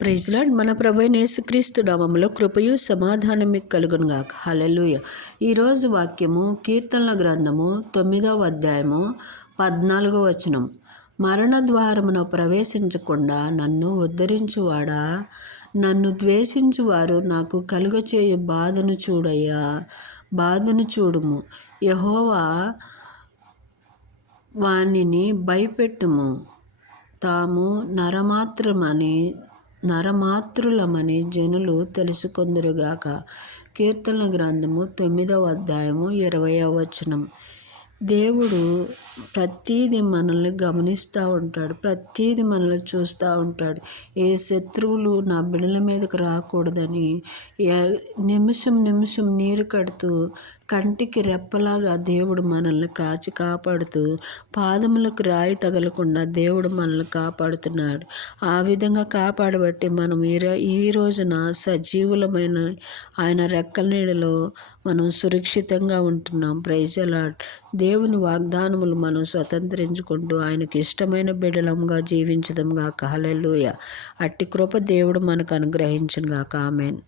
Praise lord. మన ప్రభువైన యేసుక్రీస్తు నామములో కృపయు సమాధానం మీకు కలుగును గాక. హల్లెలూయా. ఈరోజు వాక్యము కీర్తనల గ్రంథము 9వ అధ్యాయము 14వ వచనం. మరణ ద్వారమున ప్రవేశించకుండా నన్ను ఉద్ధరించువాడా, నన్ను ద్వేషించువారు నాకు కలుగచేయు బాధను చూడయ్యా, బాధను చూడుము. యెహోవా వానిని భయపెట్టుము. తాము నరమాత్రులమని జనులు తెలుసుకొందురుగాక. కీర్తనల గ్రంథము 9వ అధ్యాయము 20వ వచనం. దేవుడు ప్రతీది మనల్ని గమనిస్తూ ఉంటాడు, ప్రతీది మనల్ని చూస్తూ ఉంటాడు. ఏ శత్రువులు నా బిడ్డల మీదకు రాకూడదని నిమిషం నిమిషం నీరు కడుతూ కంటికి రెప్పలాగా దేవుడు మనల్ని కాచి కాపాడుతూ పాదములకు రాయి తగలకుండా దేవుడు మనల్ని కాపాడుతున్నాడు. ఆ విధంగా కాపాడబట్టి మనం ఈ రోజున సజీవులమైన ఆయన రెక్కల నీడలో మనం సురక్షితంగా ఉంటున్నాం. Praise the lord. దేవుని వాగ్దానములు మనం స్వతంత్రించుకుంటూ ఆయనకి ఇష్టమైన బిడ్డలంగా జీవించడం గాక. హల్లెలూయా. అట్టి కృప దేవుడు మనకు అనుగ్రహించును గాక. ఆమేన్.